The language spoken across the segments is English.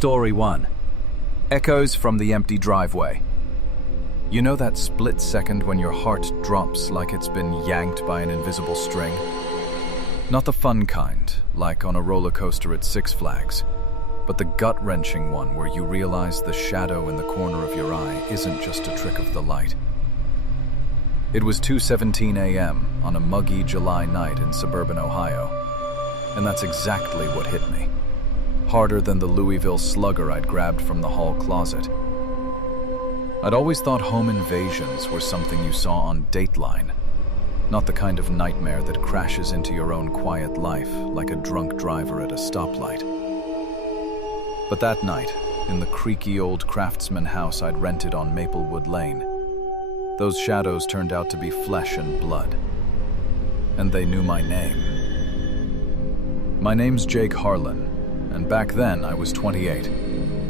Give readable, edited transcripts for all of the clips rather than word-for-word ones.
Story 1. Echoes from the empty driveway. You know that split second when your heart drops like it's been yanked by an invisible string? Not the fun kind, like on a roller coaster at Six Flags, but the gut-wrenching one where you realize the shadow in the corner of your eye isn't just a trick of the light. It was 2:17 a.m. on a muggy July night in suburban Ohio, and that's exactly what hit me. Harder than the Louisville Slugger I'd grabbed from the hall closet. I'd always thought home invasions were something you saw on Dateline, not the kind of nightmare that crashes into your own quiet life like a drunk driver at a stoplight. But that night, in the creaky old craftsman house I'd rented on Maplewood Lane, those shadows turned out to be flesh and blood. And they knew my name. My name's Jake Harlan, and back then I was 28,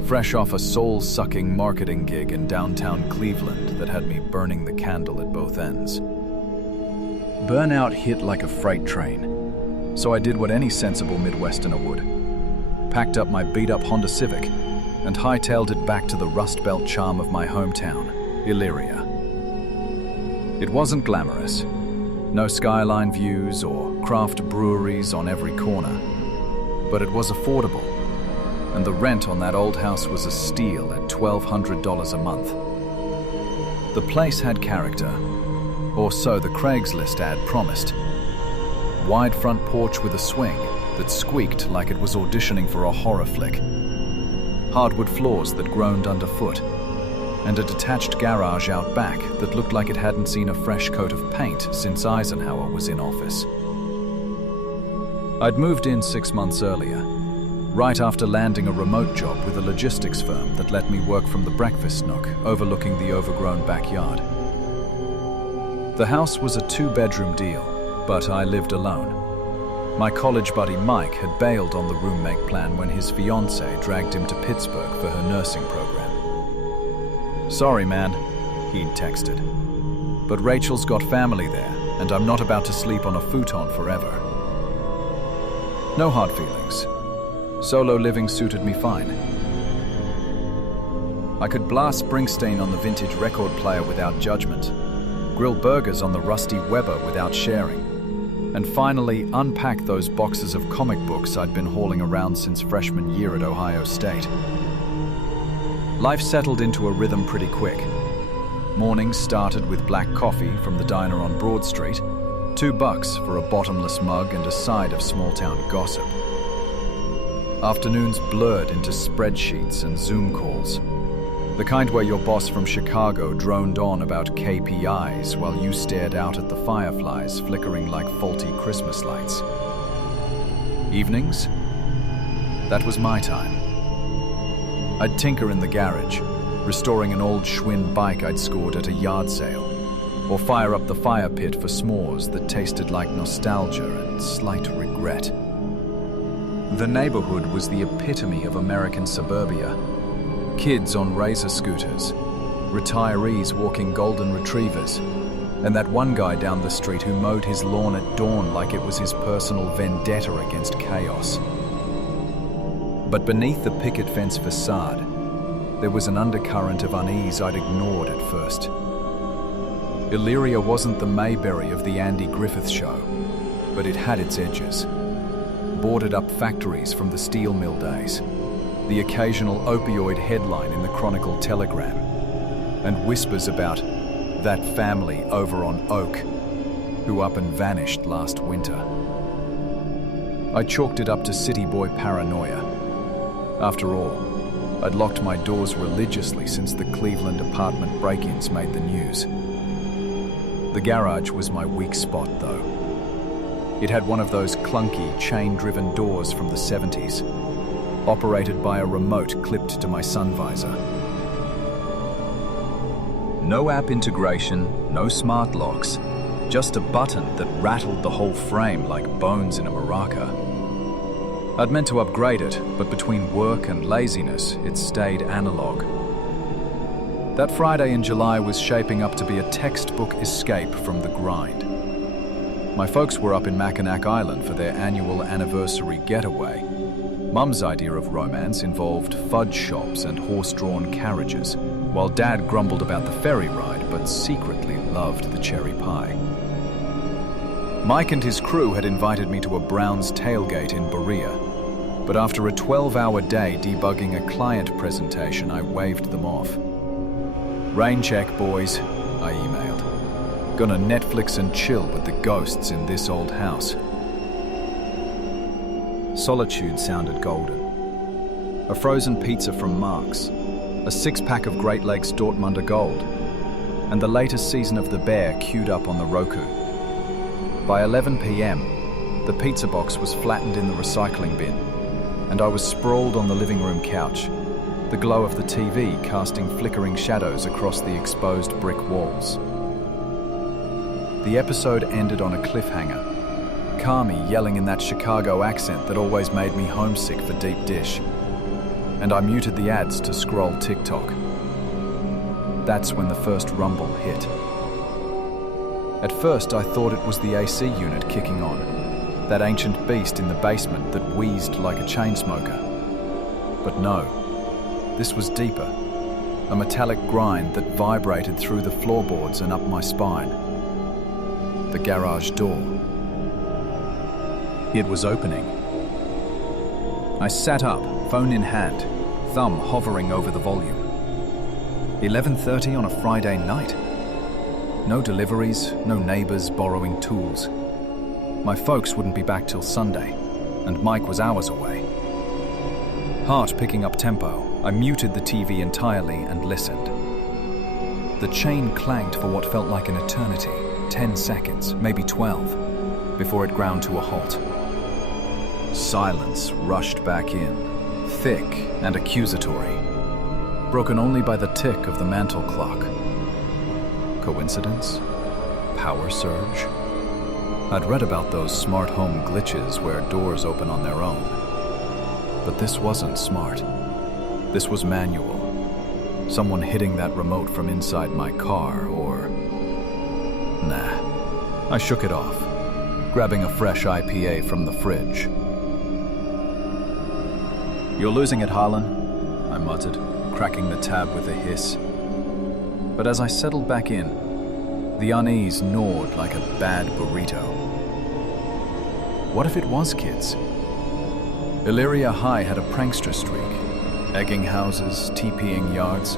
fresh off a soul-sucking marketing gig in downtown Cleveland that had me burning the candle at both ends. Burnout hit like a freight train, so I did what any sensible Midwesterner would. Packed up my beat-up Honda Civic and hightailed it back to the Rust Belt charm of my hometown, Elyria. It wasn't glamorous. No skyline views or craft breweries on every corner. But it was affordable, and the rent on that old house was a steal at $1,200 a month. The place had character, or so the Craigslist ad promised. Wide front porch with a swing that squeaked like it was auditioning for a horror flick. Hardwood floors that groaned underfoot, and a detached garage out back that looked like it hadn't seen a fresh coat of paint since Eisenhower was in office. I'd moved in 6 months earlier, right after landing a remote job with a logistics firm that let me work from the breakfast nook overlooking the overgrown backyard. The house was a 2-bedroom deal, but I lived alone. My college buddy Mike had bailed on the roommate plan when his fiancée dragged him to Pittsburgh for her nursing program. "Sorry, man," he'd texted, "but Rachel's got family there, and I'm not about to sleep on a futon forever." No hard feelings. Solo living suited me fine. I could blast Springsteen on the vintage record player without judgment, grill burgers on the rusty Weber without sharing, and finally unpack those boxes of comic books I'd been hauling around since freshman year at Ohio State. Life settled into a rhythm pretty quick. Mornings started with black coffee from the diner on Broad Street, $2 for a bottomless mug and a side of small-town gossip. Afternoons blurred into spreadsheets and Zoom calls, the kind where your boss from Chicago droned on about KPIs while you stared out at the fireflies flickering like faulty Christmas lights. Evenings? That was my time. I'd tinker in the garage, restoring an old Schwinn bike I'd scored at a yard sale, or fire up the fire pit for s'mores that tasted like nostalgia and slight regret. The neighborhood was the epitome of American suburbia. Kids on razor scooters, retirees walking golden retrievers, and that one guy down the street who mowed his lawn at dawn like it was his personal vendetta against chaos. But beneath the picket fence facade, there was an undercurrent of unease I'd ignored at first. Elyria wasn't the Mayberry of the Andy Griffith Show, but it had its edges. Boarded up factories from the steel mill days, the occasional opioid headline in the Chronicle Telegram, and whispers about that family over on Oak, who up and vanished last winter. I chalked it up to city boy paranoia. After all, I'd locked my doors religiously since the Cleveland apartment break-ins made the news. The garage was my weak spot, though. It had one of those clunky, chain-driven doors from the 70s, operated by a remote clipped to my sun visor. No app integration, no smart locks, just a button that rattled the whole frame like bones in a maraca. I'd meant to upgrade it, but between work and laziness, it stayed analog. That Friday in July was shaping up to be a textbook escape from the grind. My folks were up in Mackinac Island for their annual anniversary getaway, Mum's idea of romance involved fudge shops and horse-drawn carriages, while Dad grumbled about the ferry ride but secretly loved the cherry pie. Mike and his crew had invited me to a Brown's tailgate in Berea, but after a 12-hour day debugging a client presentation, I waved them off. "Rain check, boys," I emailed. "Gonna Netflix and chill with the ghosts in this old house." Solitude sounded golden. A frozen pizza from Mark's, a six-pack of Great Lakes Dortmunder Gold, and the latest season of The Bear queued up on the Roku. By 11 p.m., the pizza box was flattened in the recycling bin, and I was sprawled on the living room couch, the glow of the TV casting flickering shadows across the exposed brick walls. The episode ended on a cliffhanger, Carmi yelling in that Chicago accent that always made me homesick for deep dish, and I muted the ads to scroll TikTok. That's when the first rumble hit. At first I thought it was the AC unit kicking on, that ancient beast in the basement that wheezed like a chain smoker. But no, this was deeper, a metallic grind that vibrated through the floorboards and up my spine. The garage door. It was opening. I sat up, phone in hand, thumb hovering over the volume. 11:30 on a Friday night. No deliveries, no neighbors borrowing tools. My folks wouldn't be back till Sunday, and Mike was hours away. Heart picking up tempo, I muted the TV entirely and listened. The chain clanked for what felt like an eternity, 10 seconds, maybe 12, before it ground to a halt. Silence rushed back in, thick and accusatory, broken only by the tick of the mantel clock. Coincidence? Power surge? I'd read about those smart home glitches where doors open on their own. But this wasn't smart. This was manual. Someone hitting that remote from inside my car, or... Nah. I shook it off, grabbing a fresh IPA from the fridge. "You're losing it, Harlan," I muttered, cracking the tab with a hiss. But as I settled back in, the unease gnawed like a bad burrito. What if it was kids? Elyria High had a prankster streak, egging houses, TPing yards,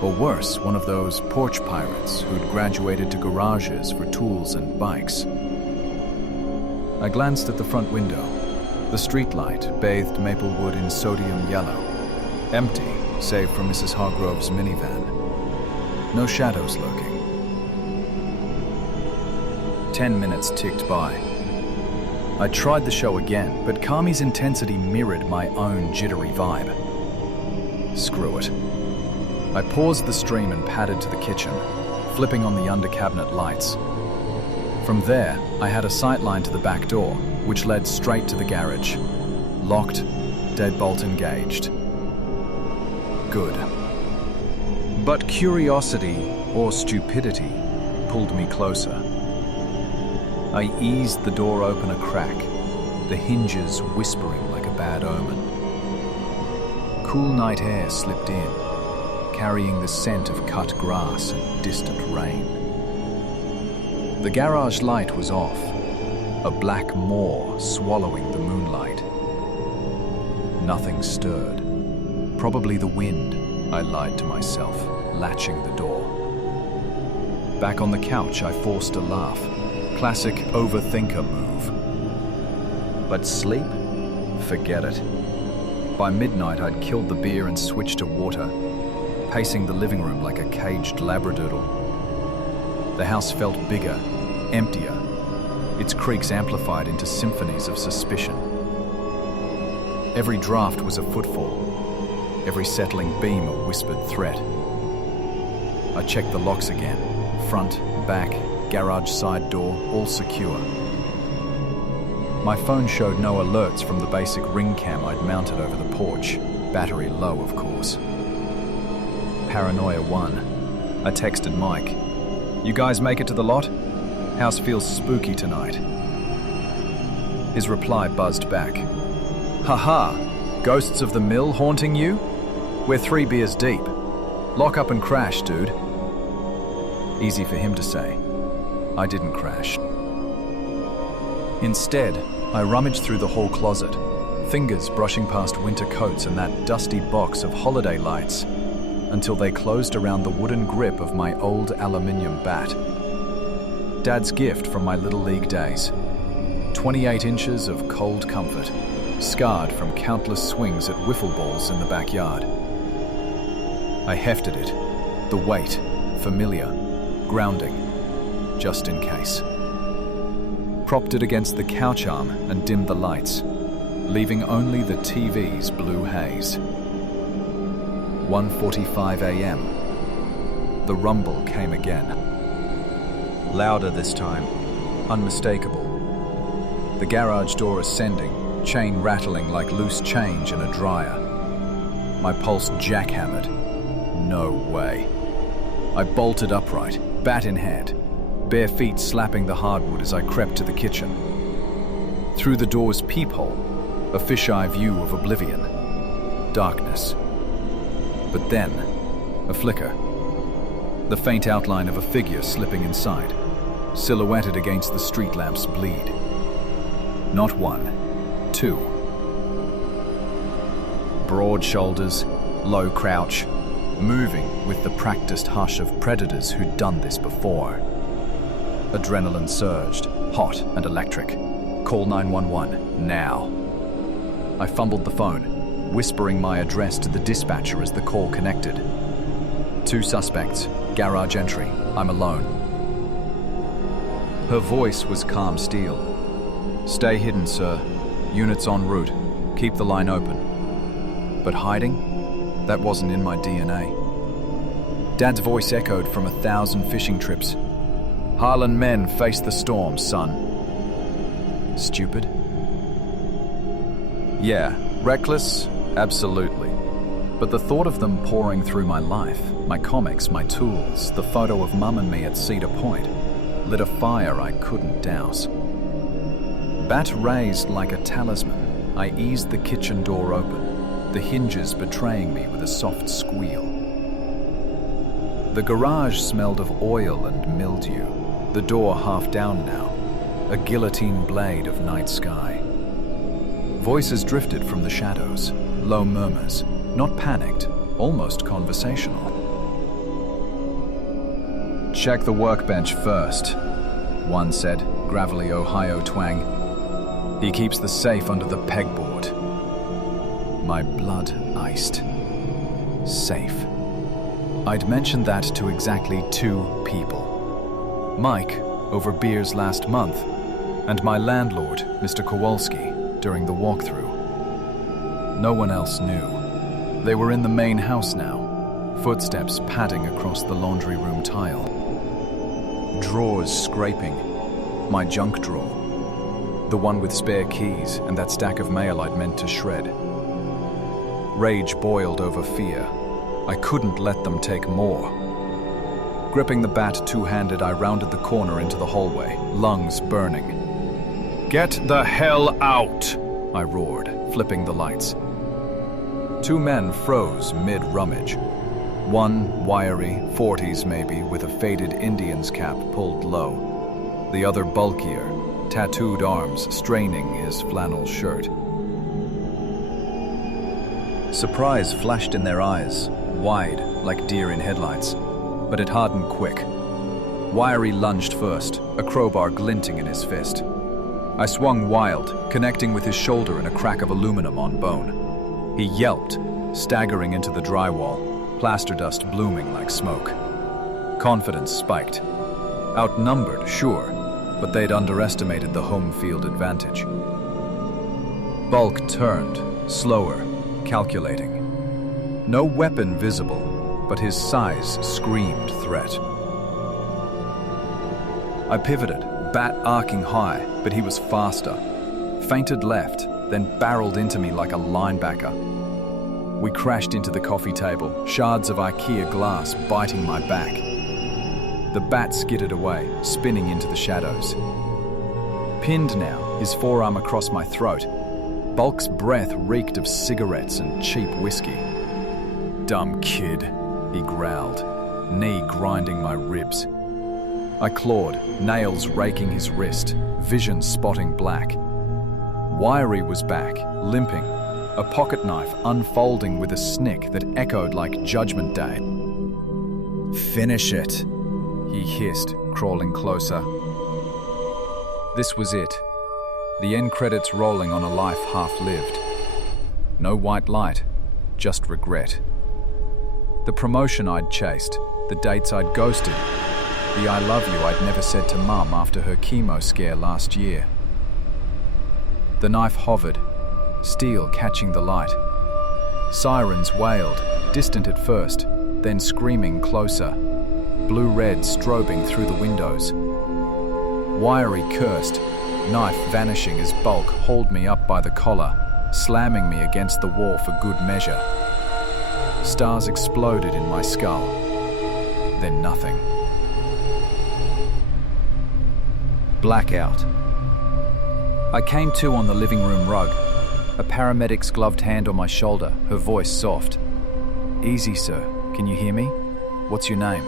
or worse, one of those porch pirates who'd graduated to garages for tools and bikes. I glanced at the front window. The streetlight bathed Maplewood in sodium yellow, empty save for Mrs. Hargrove's minivan. No shadows lurking. 10 minutes ticked by. I tried the show again, but Carmi's intensity mirrored my own jittery vibe. Screw it. I paused the stream and padded to the kitchen, flipping on the under-cabinet lights. From there, I had a sightline to the back door, which led straight to the garage. Locked, deadbolt engaged. Good. But curiosity, or stupidity, pulled me closer. I eased the door open a crack, the hinges whispering like a bad omen. Cool night air slipped in, carrying the scent of cut grass and distant rain. The garage light was off, a black maw swallowing the moonlight. Nothing stirred. Probably the wind, I lied to myself, latching the door. Back on the couch, I forced a laugh. Classic overthinker move. But sleep? Forget it. By midnight, I'd killed the beer and switched to water, pacing the living room like a caged labradoodle. The house felt bigger, emptier, its creaks amplified into symphonies of suspicion. Every draft was a footfall, every settling beam a whispered threat. I checked the locks again, front, back, garage side door, all secure. My phone showed no alerts from the basic ring cam I'd mounted over the porch, battery low, of course. Paranoia 1. I texted Mike. "You guys make it to the lot? House feels spooky tonight." His reply buzzed back. Haha, ghosts of the mill haunting you? We're 3 beers deep. Lock up and crash, dude. Easy for him to say. I didn't crash. Instead, I rummaged through the hall closet, fingers brushing past winter coats and that dusty box of holiday lights, until they closed around the wooden grip of my old aluminium bat. Dad's gift from my Little League days. 28 inches of cold comfort, scarred from countless swings at wiffle balls in the backyard. I hefted it, the weight, familiar, grounding, just in case. Propped it against the couch arm and dimmed the lights, leaving only the TV's blue haze. 1:45 a.m. The rumble came again. Louder this time, unmistakable. The garage door ascending, chain rattling like loose change in a dryer. My pulse jackhammered. No way. I bolted upright, bat in hand, bare feet slapping the hardwood as I crept to the kitchen. Through the door's peephole, a fisheye view of oblivion. Darkness. But then, a flicker. The faint outline of a figure slipping inside, silhouetted against the street lamp's bleed. Not 1, 2. Broad shoulders, low crouch, moving with the practiced hush of predators who'd done this before. Adrenaline surged, hot and electric. Call 911, now. I fumbled the phone, whispering my address to the dispatcher as the call connected. 2 suspects, garage entry, I'm alone. Her voice was calm steel. Stay hidden, sir. Units en route. Keep the line open. But hiding? That wasn't in my DNA. Dad's voice echoed from 1,000 fishing trips. Harlan men face the storm, son. Stupid? Yeah, reckless? Absolutely. But the thought of them pouring through my life, my comics, my tools, the photo of Mum and me at Cedar Point, lit a fire I couldn't douse. Bat raised like a talisman, I eased the kitchen door open, the hinges betraying me with a soft squeal. The garage smelled of oil and mildew, the door half down now, a guillotine blade of night sky. Voices drifted from the shadows, low murmurs, not panicked, almost conversational. Check the workbench first, one said, gravelly Ohio twang. He keeps the safe under the pegboard. My blood iced. Safe. I'd mentioned that to exactly 2 people. Mike, over beers last month, and my landlord, Mr. Kowalski, during the walkthrough. No one else knew. They were in the main house now, footsteps padding across the laundry room tile. Drawers scraping. My junk drawer. The one with spare keys and that stack of mail I'd meant to shred. Rage boiled over fear. I couldn't let them take more. Gripping the bat 2-handed, I rounded the corner into the hallway, lungs burning. Get the hell out! I roared, flipping the lights. 2 men froze mid-rummage. One wiry, 40s maybe, with a faded Indian's cap pulled low. The other bulkier, tattooed arms straining his flannel shirt. Surprise flashed in their eyes, wide, like deer in headlights, but it hardened quick. Wiry lunged first, a crowbar glinting in his fist. I swung wild, connecting with his shoulder in a crack of aluminum on bone. He yelped, staggering into the drywall, plaster dust blooming like smoke. Confidence spiked. Outnumbered, sure, but they'd underestimated the home field advantage. Bulk turned, slower, calculating. No weapon visible, but his size screamed threat. I pivoted, bat arcing high, but he was faster. Feinted left, then barreled into me like a linebacker. We crashed into the coffee table, shards of IKEA glass biting my back. The bat skidded away, spinning into the shadows. Pinned now, his forearm across my throat, Bulk's breath reeked of cigarettes and cheap whiskey. "Dumb kid," he growled, knee grinding my ribs. I clawed, nails raking his wrist, vision spotting black. Wiry was back, limping, a pocket knife unfolding with a snick that echoed like Judgment Day. "Finish it," he hissed, crawling closer. This was it. The end credits rolling on a life half-lived. No white light, just regret. The promotion I'd chased, the dates I'd ghosted, the I love you I'd never said to Mum after her chemo scare last year. The knife hovered, steel catching the light. Sirens wailed, distant at first, then screaming closer, blue-red strobing through the windows. Wiry cursed, knife vanishing as Bulk hauled me up by the collar, slamming me against the wall for good measure. Stars exploded in my skull, then nothing. Blackout. I came to on the living room rug, a paramedic's gloved hand on my shoulder, her voice soft. "Easy, sir. Can you hear me? What's your name?"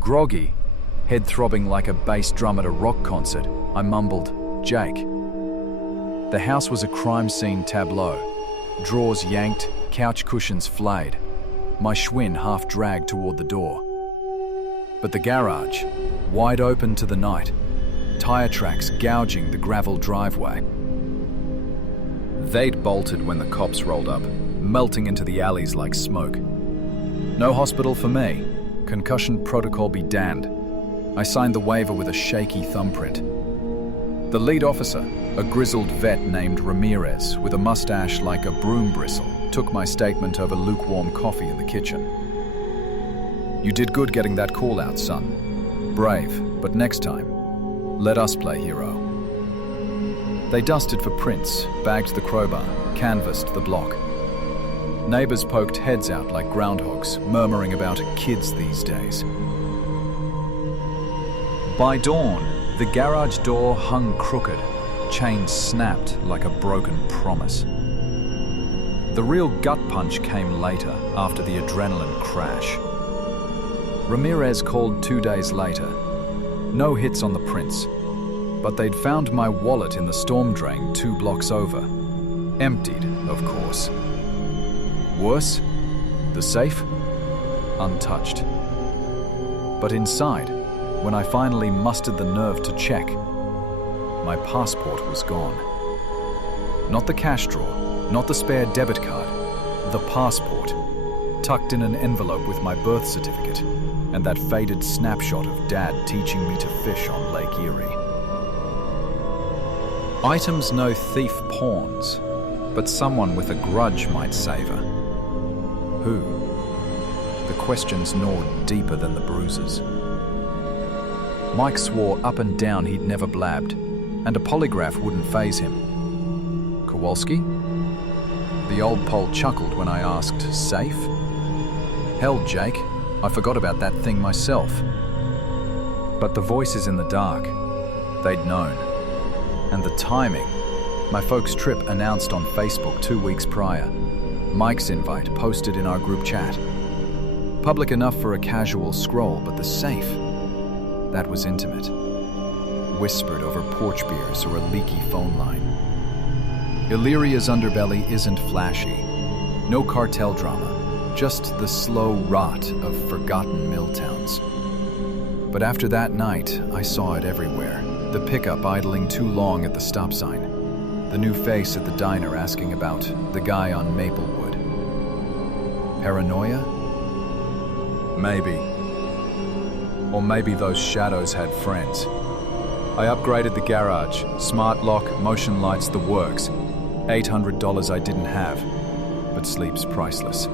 Groggy, head throbbing like a bass drum at a rock concert, I mumbled, "Jake." The house was a crime scene tableau. Drawers yanked, couch cushions flayed, my Schwinn half dragged toward the door. But the garage, wide open to the night, tire tracks gouging the gravel driveway. They'd bolted when the cops rolled up, melting into the alleys like smoke. No hospital for me. Concussion protocol be damned. I signed the waiver with a shaky thumbprint. The lead officer, a grizzled vet named Ramirez with a mustache like a broom bristle, took my statement over lukewarm coffee in the kitchen. "You did good getting that call out, son. Brave, but next time, let us play hero." They dusted for prints, bagged the crowbar, canvassed the block. Neighbors poked heads out like groundhogs, murmuring about kids these days. By dawn, the garage door hung crooked, chains snapped like a broken promise. The real gut punch came later, after the adrenaline crash. Ramirez called 2 days later. No hits on the prints, but they'd found my wallet in the storm drain 2 blocks over. Emptied, of course. Worse, the safe? Untouched. But inside, when I finally mustered the nerve to check, my passport was gone. Not the cash drawer, not the spare debit card, the passport, tucked in an envelope with my birth certificate and that faded snapshot of Dad teaching me to fish on Lake Erie. Items no thief pawns, but someone with a grudge might savor. Who? The questions gnawed deeper than the bruises. Mike swore up and down he'd never blabbed, and a polygraph wouldn't faze him. Kowalski? The old Pole chuckled when I asked, "Safe?" "Hell, Jake, I forgot about that thing myself." But the voices in the dark, they'd known. And the timing. My folks' trip announced on Facebook 2 weeks prior. Mike's invite posted in our group chat. Public enough for a casual scroll, but the safe, that was intimate. Whispered over porch beers or a leaky phone line. Illyria's underbelly isn't flashy. No cartel drama, just the slow rot of forgotten mill towns. But after that night, I saw it everywhere. The pickup idling too long at the stop sign. The new face at the diner asking about the guy on Maplewood. Paranoia? Maybe. Or maybe those shadows had friends. I upgraded the garage, smart lock, motion lights, the works. $800 I didn't have, but sleep's priceless.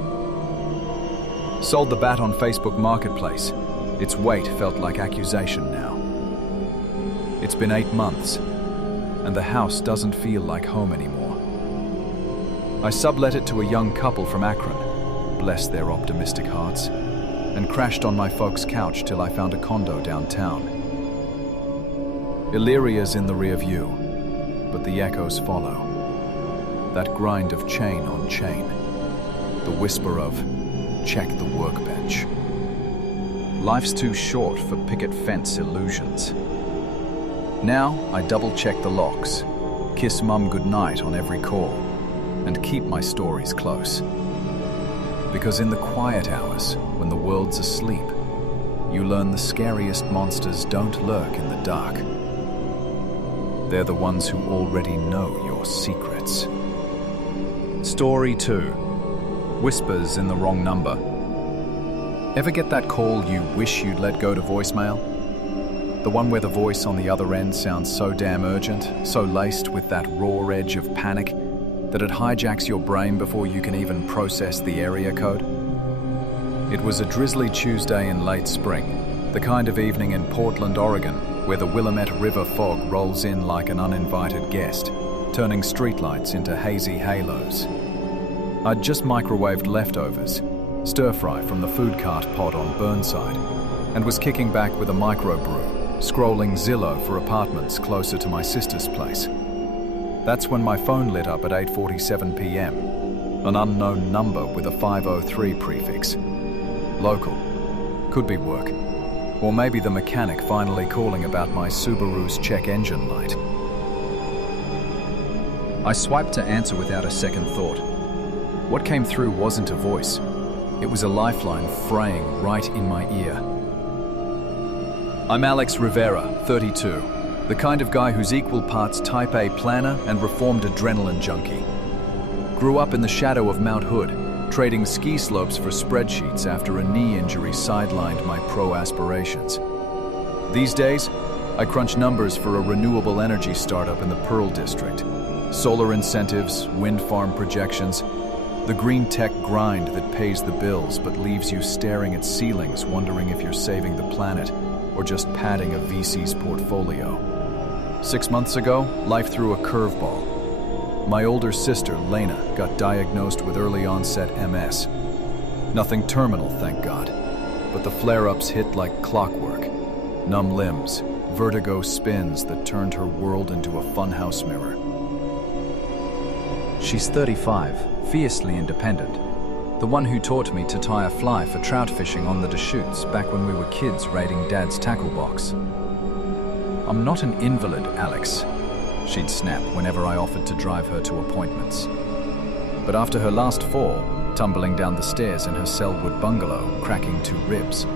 Sold the bat on Facebook Marketplace. Its weight felt like accusation now. It's been 8 months, and the house doesn't feel like home anymore. I sublet it to a young couple from Akron, bless their optimistic hearts, and crashed on my folks' couch till I found a condo downtown. Illyria's in the rear view. but the echoes follow. That grind of chain on chain. The whisper of, check the workbench. Life's too short for picket fence illusions. Now I double-check the locks, kiss mum goodnight on every call, and keep my stories close. Because in the quiet hours, when the world's asleep, you learn the scariest monsters don't lurk in the dark. They're the ones who already know your secrets. Story 2. Whispers in the wrong number. Ever get that call you wish you'd let go to voicemail? The one where the voice on the other end sounds so damn urgent, so laced with that raw edge of panic, that it hijacks your brain before you can even process the area code? It was a drizzly Tuesday in late spring, the kind of evening in Portland, Oregon, where the Willamette River fog rolls in like an uninvited guest, turning streetlights into hazy halos. I'd just microwaved leftovers, stir-fry from the food cart pod on Burnside, and was kicking back with a microbrew, scrolling Zillow for apartments closer to my sister's place. That's when my phone lit up at 8:47 p.m., an unknown number with a 503 prefix. Local. Could be work. Or maybe the mechanic finally calling about my Subaru's check engine light. I swiped to answer without a second thought. What came through wasn't a voice. It was a lifeline fraying right in my ear. I'm Alex Rivera, 32, the kind of guy who's equal parts type A planner and reformed adrenaline junkie. Grew up in the shadow of Mount Hood, trading ski slopes for spreadsheets after a knee injury sidelined my pro aspirations. These days, I crunch numbers for a renewable energy startup in the Pearl District. Solar incentives, wind farm projections, the green tech grind that pays the bills but leaves you staring at ceilings wondering if you're saving the planet or just padding a VC's portfolio. 6 months ago, life threw a curveball. My older sister, Lena, got diagnosed with early onset MS. Nothing terminal, thank God, but the flare-ups hit like clockwork. Numb limbs, vertigo spins that turned her world into a funhouse mirror. She's 35, fiercely independent. The one who taught me to tie a fly for trout fishing on the Deschutes back when we were kids raiding Dad's tackle box. I'm not an invalid, Alex, she'd snap whenever I offered to drive her to appointments. But after her last fall, tumbling down the stairs in her Selwood bungalow, cracking 2 ribs,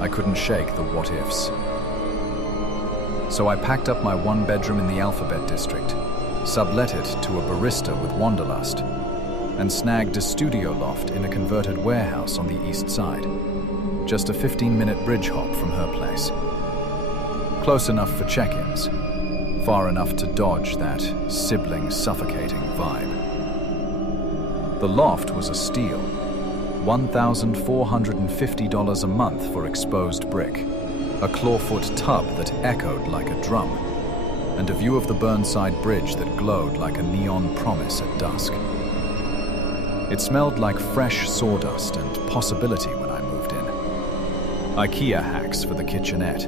I couldn't shake the what-ifs. So I packed up my 1-bedroom in the Alphabet District, sublet it to a barista with wanderlust, and snagged a studio loft in a converted warehouse on the east side, just a 15-minute bridge hop from her place. Close enough for check-ins, far enough to dodge that sibling suffocating vibe. The loft was a steal, $1,450 a month for exposed brick, a clawfoot tub that echoed like a drum, and a view of the Burnside Bridge that glowed like a neon promise at dusk. It smelled like fresh sawdust and possibility when I moved in. IKEA hacks for the kitchenette,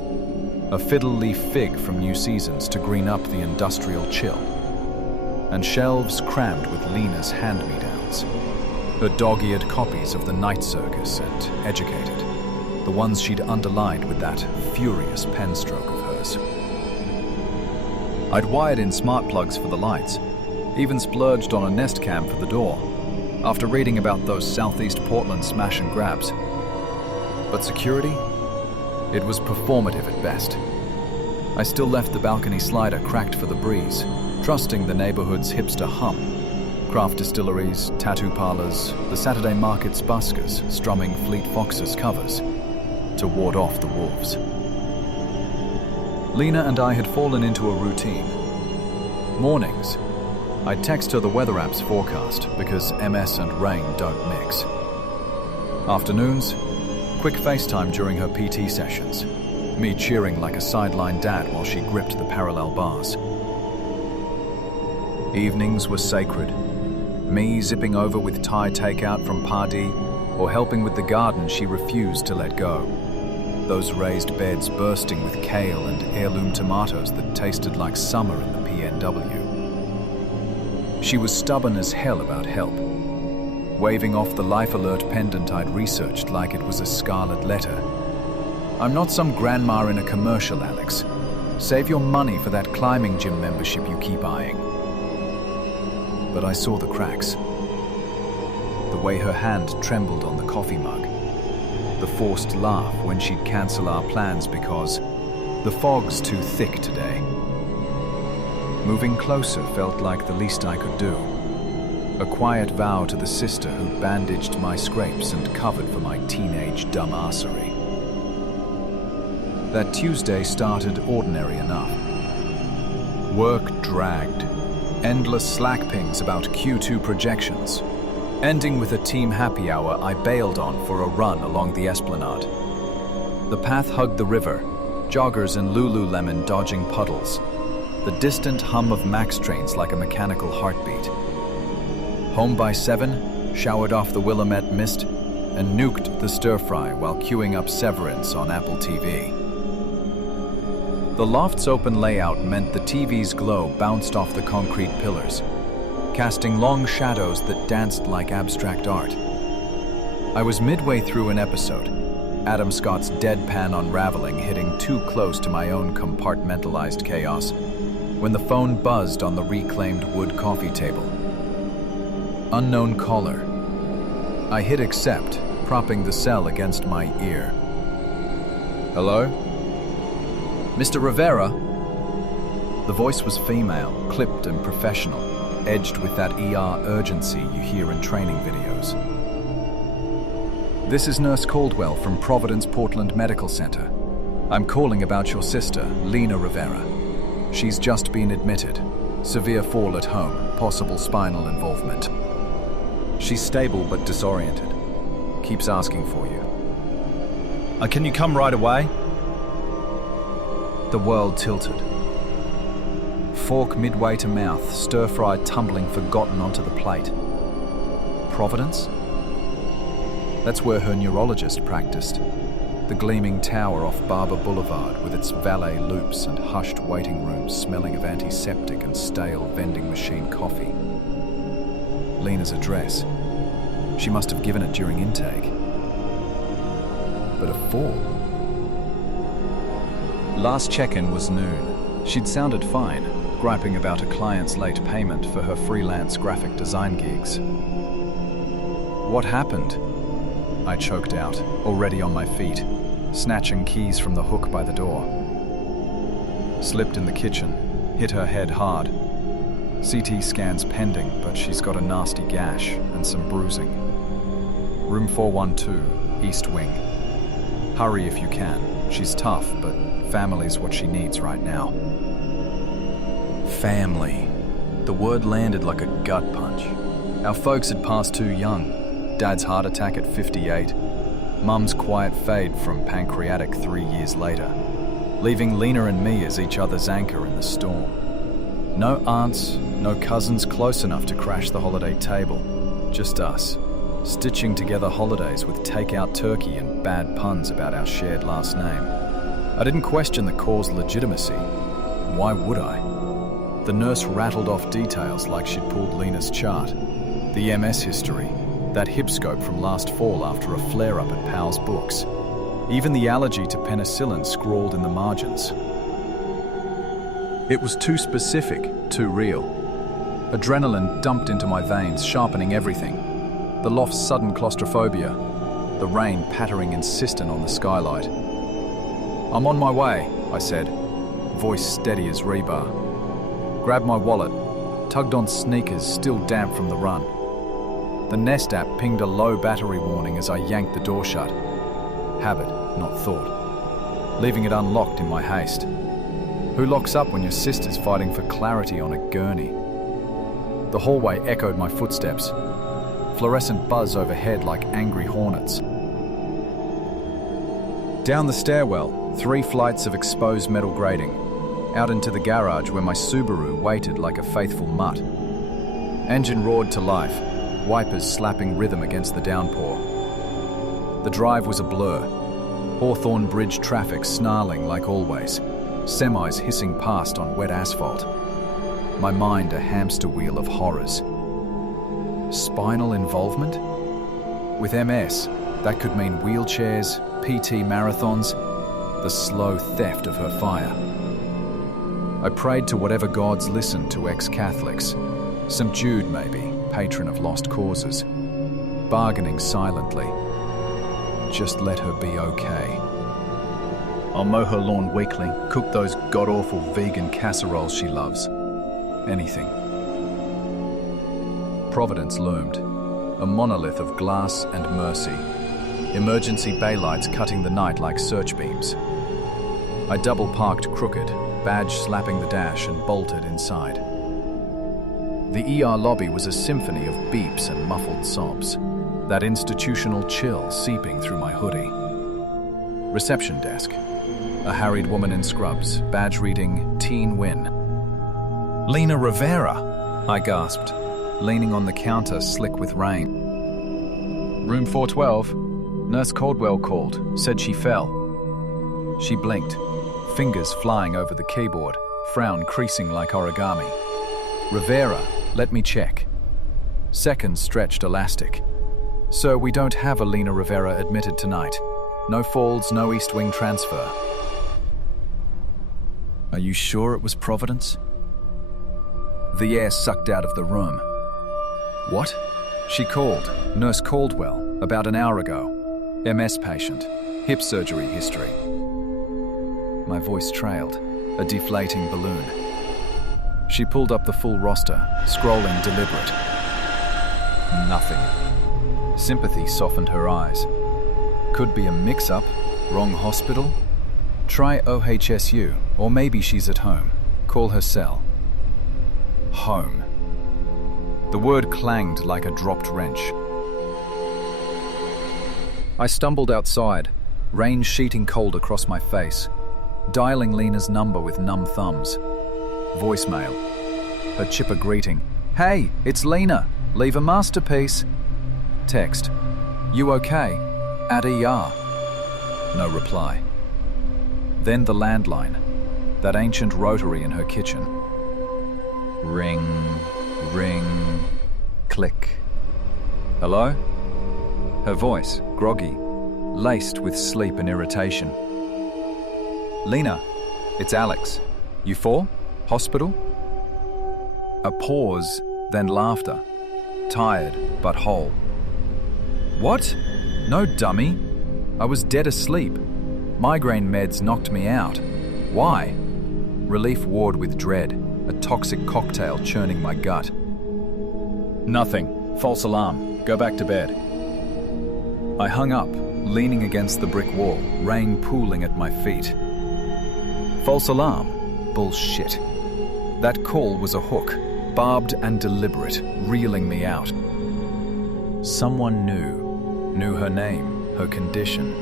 a fiddle leaf fig from New Seasons to green up the industrial chill, and shelves crammed with Lena's hand-me-downs, her dog-eared copies of The Night Circus and Educated, the ones she'd underlined with that furious pen stroke of hers. I'd wired in smart plugs for the lights, even splurged on a Nest Cam for the door, after reading about those Southeast Portland smash and grabs. But security? It was performative at best. I still left the balcony slider cracked for the breeze, trusting the neighborhood's hipster hum. Craft distilleries, tattoo parlors, the Saturday market's buskers strumming Fleet Foxes covers to ward off the wolves. Lena and I had fallen into a routine. Mornings, I'd text her the weather app's forecast because MS and rain don't mix. Afternoons, quick FaceTime during her PT sessions, me cheering like a sideline dad while she gripped the parallel bars. Evenings were sacred, me zipping over with Thai takeout from Pardee or helping with the garden she refused to let go. Those raised beds bursting with kale and heirloom tomatoes that tasted like summer in the BMW. She was stubborn as hell about help, waving off the life alert pendant I'd researched like it was a scarlet letter. I'm not some grandma in a commercial, Alex. Save your money for that climbing gym membership you keep eyeing. But I saw the cracks. The way her hand trembled on the coffee mug. The forced laugh when she'd cancel our plans because the fog's too thick today. Moving closer felt like the least I could do. A quiet vow to the sister who bandaged my scrapes and covered for my teenage dumbassery. That Tuesday started ordinary enough. Work dragged. Endless Slack pings about Q2 projections. Ending with a team happy hour I bailed on for a run along the esplanade. The path hugged the river, joggers in Lululemon dodging puddles. The distant hum of Max trains like a mechanical heartbeat. Home by 7, showered off the Willamette mist, and nuked the stir-fry while queuing up Severance on Apple TV. The loft's open layout meant the TV's glow bounced off the concrete pillars, casting long shadows that danced like abstract art. I was midway through an episode, Adam Scott's deadpan unraveling hitting too close to my own compartmentalized chaos, when the phone buzzed on the reclaimed wood coffee table. Unknown caller. I hit accept, propping the cell against my ear. Hello? Mr. Rivera? The voice was female, clipped and professional, edged with that ER urgency you hear in training videos. This is Nurse Caldwell from Providence Portland Medical Center. I'm calling about your sister, Lena Rivera. She's just been admitted. Severe fall at home, possible spinal involvement. She's stable but disoriented. Keeps asking for you. Can you come right away? The world tilted. Fork midway to mouth, stir-fried tumbling forgotten onto the plate. Providence? That's where her neurologist practiced. The gleaming tower off Barber Boulevard with its valet loops and hushed waiting rooms smelling of antiseptic and stale vending machine coffee. Lena's address. She must have given it during intake. But a fall? Last check-in was noon. She'd sounded fine, griping about a client's late payment for her freelance graphic design gigs. What happened? I choked out, already on my feet, snatching keys from the hook by the door. Slipped in the kitchen, hit her head hard. CT scans pending, but she's got a nasty gash and some bruising. Room 412, East Wing. Hurry if you can. She's tough, but family's what she needs right now. Family. The word landed like a gut punch. Our folks had passed too young. Dad's heart attack at 58. Mum's quiet fade from pancreatic 3 years later, leaving Lena and me as each other's anchor in the storm. No aunts, no cousins close enough to crash the holiday table. Just us, stitching together holidays with takeout turkey and bad puns about our shared last name. I didn't question the call's legitimacy. Why would I? The nurse rattled off details like she'd pulled Lena's chart. The MS history, that hip scope from last fall after a flare-up at Powell's books. Even the allergy to penicillin scrawled in the margins. It was too specific, too real. Adrenaline dumped into my veins, sharpening everything. The loft's sudden claustrophobia, the rain pattering insistent on the skylight. I'm on my way, I said, voice steady as rebar. Grabbed my wallet, tugged on sneakers still damp from the run. The Nest app pinged a low battery warning as I yanked the door shut. Habit, not thought. Leaving it unlocked in my haste. Who locks up when your sister's fighting for clarity on a gurney? The hallway echoed my footsteps. Fluorescent buzz overhead like angry hornets. Down the stairwell, 3 flights of exposed metal grating. Out into the garage where my Subaru waited like a faithful mutt. Engine roared to life, wipers slapping rhythm against the downpour. The drive was a blur. Hawthorne Bridge traffic snarling like always. Semis hissing past on wet asphalt. my mind a hamster wheel of horrors. Spinal involvement? With MS, that could mean wheelchairs, PT marathons, the slow theft of her fire. I prayed to whatever gods listened to ex-Catholics. St. Jude, maybe, patron of lost causes. Bargaining silently. Just let her be okay. I'll mow her lawn weekly, cook those god-awful vegan casseroles she loves. Anything. Providence loomed, a monolith of glass and mercy. Emergency baylights cutting the night like search beams. I double-parked crooked, badge slapping the dash, and bolted inside. The ER lobby was a symphony of beeps and muffled sobs, that institutional chill seeping through my hoodie. Reception desk. A harried woman in scrubs, badge reading Teen Win. "Lena Rivera," I gasped, leaning on the counter slick with rain. "Room 412. Nurse Caldwell called, said she fell." She blinked, fingers flying over the keyboard, frown creasing like origami. "Rivera, let me check." Seconds stretched elastic. "Sir, we don't have a Lena Rivera admitted tonight. No falls, no East Wing transfer." Are you sure it was Providence? The air sucked out of the room. What? She called, Nurse Caldwell, about an hour ago. MS patient, hip surgery history. My voice trailed, a deflating balloon. She pulled up the full roster, scrolling deliberate. Nothing. Sympathy softened her eyes. Could be a mix-up, wrong hospital? Try OHSU, or maybe she's at home. Call her cell. Home. The word clanged like a dropped wrench. I stumbled outside, rain sheeting cold across my face, dialing Lena's number with numb thumbs. Voicemail. Her chipper greeting. "Hey, it's Lena. Leave a masterpiece." Text. "You okay? At ER." No reply. Then the landline, that ancient rotary in her kitchen. Ring, ring, click. "Hello?" Her voice, groggy, laced with sleep and irritation. "Lena, it's Alex. You for? Hospital?" A pause, then laughter. Tired, but whole. "What? No, dummy. I was dead asleep. Migraine meds knocked me out. Why?" Relief warred with dread, a toxic cocktail churning my gut. "Nothing. False alarm. Go back to bed." I hung up, leaning against the brick wall, rain pooling at my feet. False alarm? Bullshit. That call was a hook, barbed and deliberate, reeling me out. Someone knew her name, her condition,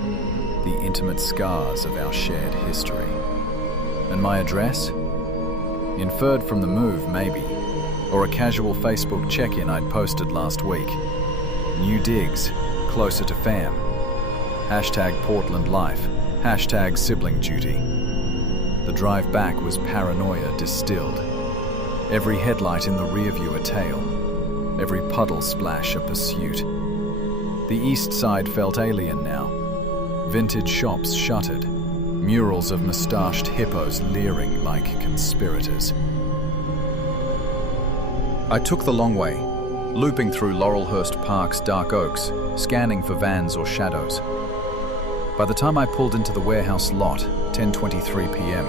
the intimate scars of our shared history. And my address? Inferred from the move, maybe, or a casual Facebook check-in I'd posted last week. New digs, closer to fam. Hashtag Portland life, hashtag sibling duty. The drive back was paranoia distilled. Every headlight in the rearview a tale, every puddle splash a pursuit. The east side felt alien now. Vintage shops shuttered, murals of moustached hippos leering like conspirators. I took the long way, looping through Laurelhurst Park's dark oaks, scanning for vans or shadows. By the time I pulled into the warehouse lot, 10:23 p.m.,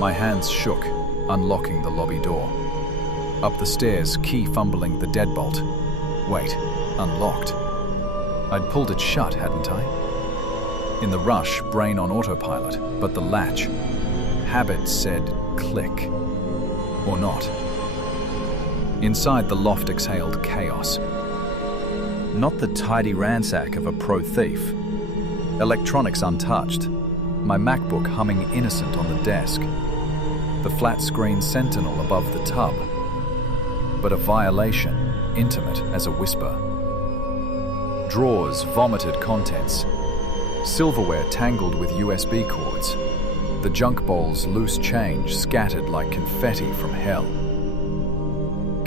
my hands shook, unlocking the lobby door. Up the stairs, key fumbling the deadbolt. Wait, unlocked. I'd pulled it shut, hadn't I? In the rush, brain on autopilot, but the latch. Habit said click. Or not. Inside, the loft exhaled chaos. Not the tidy ransack of a pro thief. Electronics untouched. My MacBook humming innocent on the desk. The flat-screen Sentinel above the tub. But a violation, intimate as a whisper. Drawers, vomited contents. Silverware tangled with USB cords. The junk bowl's loose change scattered like confetti from hell.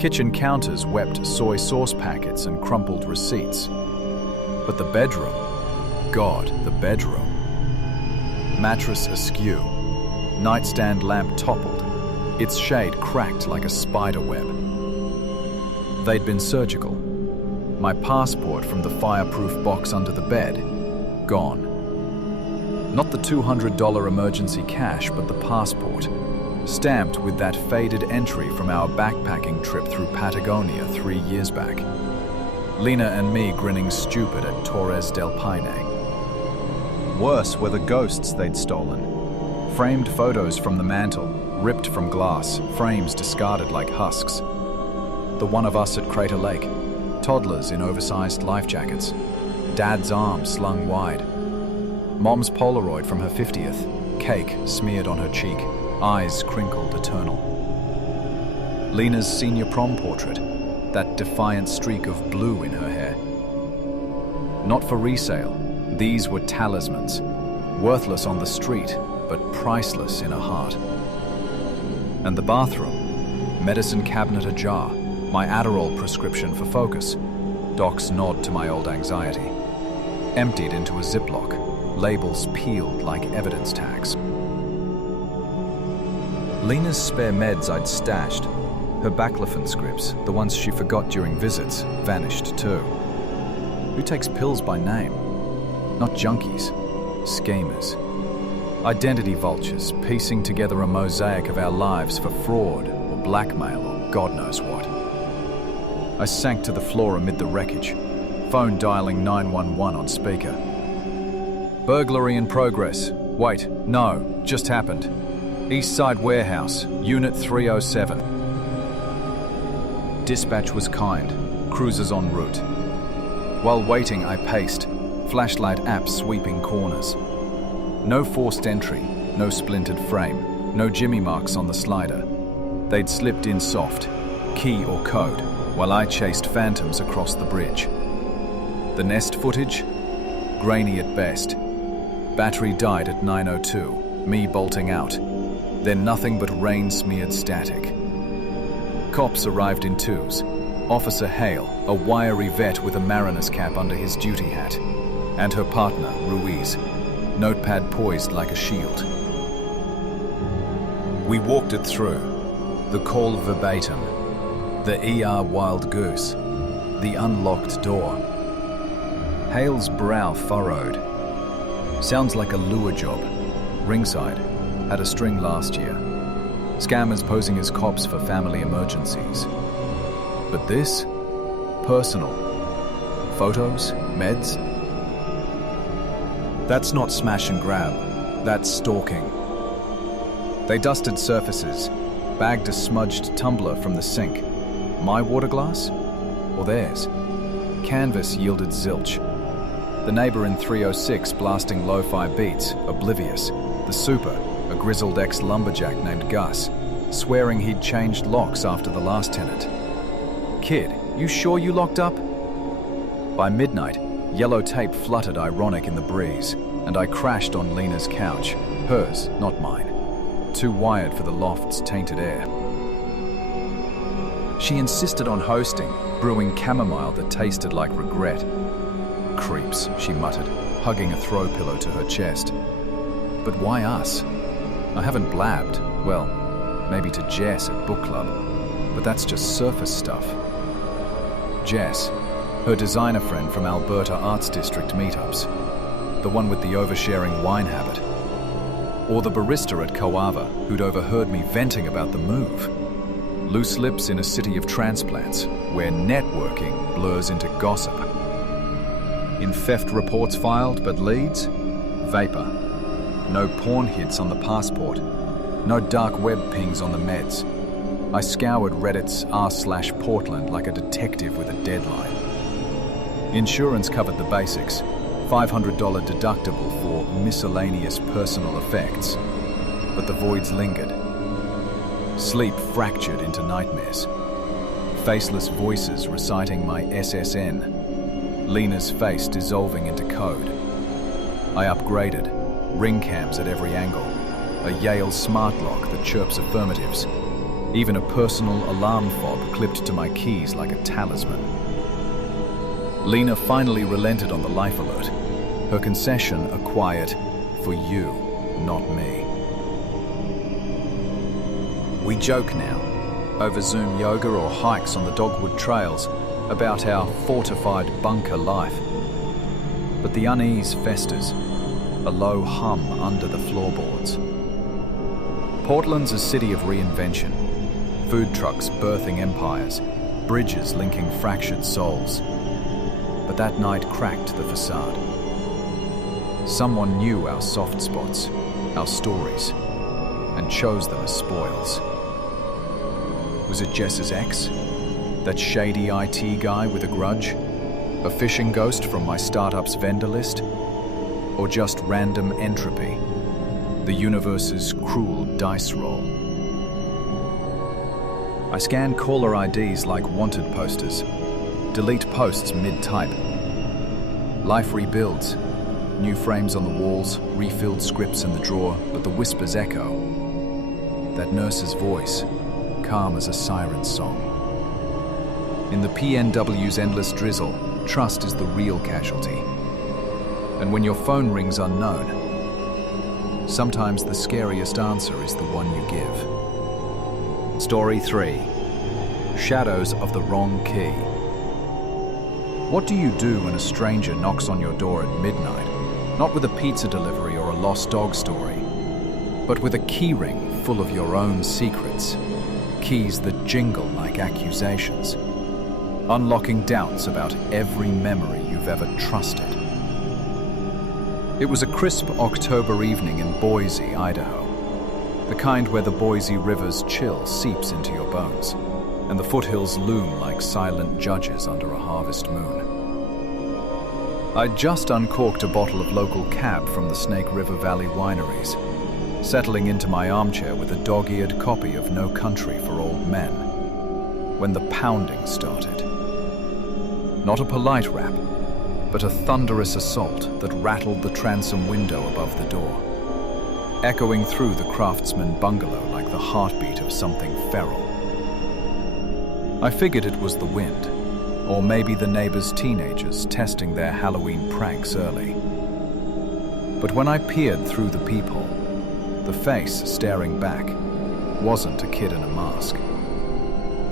Kitchen counters wept soy sauce packets and crumpled receipts. But the bedroom, God, the bedroom. Mattress askew, nightstand lamp toppled, its shade cracked like a spider web. They'd been surgical. My passport from the fireproof box under the bed, gone. Not the $200 emergency cash, but the passport, stamped with that faded entry from our backpacking trip through Patagonia 3 years back. Lena and me grinning stupid at Torres del Paine. Worse were the ghosts they'd stolen. Framed photos from the mantel, ripped from glass, frames discarded like husks. The one of us at Crater Lake, toddlers in oversized life jackets, Dad's arm slung wide, Mom's Polaroid from her 50th, cake smeared on her cheek, eyes crinkled eternal. Lena's senior prom portrait, that defiant streak of blue in her hair. Not for resale, these were talismans, worthless on the street, but priceless in a heart. And the bathroom, medicine cabinet ajar, my Adderall prescription for focus, Doc's nod to my old anxiety. Emptied into a Ziploc, labels peeled like evidence tags. Lena's spare meds I'd stashed, her baclofen scripts, the ones she forgot during visits, vanished too. Who takes pills by name? Not junkies, schemers. Identity vultures piecing together a mosaic of our lives for fraud or blackmail or God knows what. I sank to the floor amid the wreckage, phone dialing 911 on speaker. Burglary in progress. Wait, no, just happened. East Side Warehouse, Unit 307. Dispatch was kind, cruisers en route. While waiting, I paced, flashlight app sweeping corners. No forced entry, no splintered frame, no Jimmy marks on the slider. They'd slipped in soft, key or code, while I chased phantoms across the bridge. The Nest footage? Grainy at best. Battery died at 9:02, me bolting out. Then nothing but rain-smeared static. Cops arrived in twos. Officer Hale, a wiry vet with a mariner's cap under his duty hat, and her partner, Ruiz, notepad poised like a shield. We walked it through, the call verbatim, the ER wild goose, the unlocked door. Hale's brow furrowed. Sounds like a lure job. Ringside. Had a string last year. Scammers posing as cops for family emergencies. But this? Personal. Photos? Meds? That's not smash and grab. That's stalking. They dusted surfaces, bagged a smudged tumbler from the sink. My water glass? Or theirs? Canvas yielded zilch. The neighbor in 306 blasting lo-fi beats, oblivious. The super, a grizzled ex-lumberjack named Gus, swearing he'd changed locks after the last tenant. Kid, you sure you locked up? By midnight, yellow tape fluttered ironic in the breeze, and I crashed on Lena's couch, hers, not mine, too wired for the loft's tainted air. She insisted on hosting, brewing chamomile that tasted like regret. Creeps, she muttered, hugging a throw pillow to her chest. But why us? I haven't blabbed, well, maybe to Jess at book club, but that's just surface stuff. Jess, her designer friend from Alberta Arts District meetups, the one with the oversharing wine habit. Or the barista at Coava who'd overheard me venting about the move. Loose lips in a city of transplants, where networking blurs into gossip. In theft reports filed, but leads? Vapor. No porn hits on the passport. No dark web pings on the meds. I scoured Reddit's r/Portland like a detective with a deadline. Insurance covered the basics. $500 deductible for miscellaneous personal effects. But the voids lingered. Sleep fractured into nightmares. Faceless voices reciting my SSN. Lena's face dissolving into code. I upgraded. Ring cams at every angle. A Yale smart lock that chirps affirmatives. even a personal alarm fob clipped to my keys like a talisman. Lena finally relented on the life alert, her concession a quiet, "For you, not me." We joke now, over Zoom yoga or hikes on the dogwood trails, about our fortified bunker life. But the unease festers, a low hum under the floorboards. Portland's a city of reinvention, food trucks birthing empires, bridges linking fractured souls. But that night cracked the facade. Someone knew our soft spots, our stories, and chose them as spoils. Was it Jess's ex? That shady IT guy with a grudge? A phishing ghost from my startup's vendor list? Or just random entropy? The universe's cruel dice roll. I scan caller IDs like wanted posters, delete posts mid-type. Life rebuilds, new frames on the walls, refilled scripts in the drawer, but the whispers echo. That nurse's voice, calm as a siren's song. In the PNW's endless drizzle, trust is the real casualty. And when your phone rings unknown, sometimes the scariest answer is the one you give. Story 3. Shadows of the Wrong Key. What do you do when a stranger knocks on your door at midnight? Not with a pizza delivery or a lost dog story, but with a key ring full of your own secrets. Keys that jingle like accusations, unlocking doubts about every memory you've ever trusted. It was a crisp October evening in Boise, Idaho. The kind where the Boise River's chill seeps into your bones, and the foothills loom like silent judges under a harvest moon. I'd just uncorked a bottle of local cab from the Snake River Valley wineries, settling into my armchair with a dog-eared copy of No Country for Old Men, when the pounding started. Not a polite rap, but a thunderous assault that rattled the transom window above the door, echoing through the craftsman bungalow like the heartbeat of something feral. I figured it was the wind, or maybe the neighbors' teenagers testing their Halloween pranks early. But when I peered through the peephole, the face staring back wasn't a kid in a mask.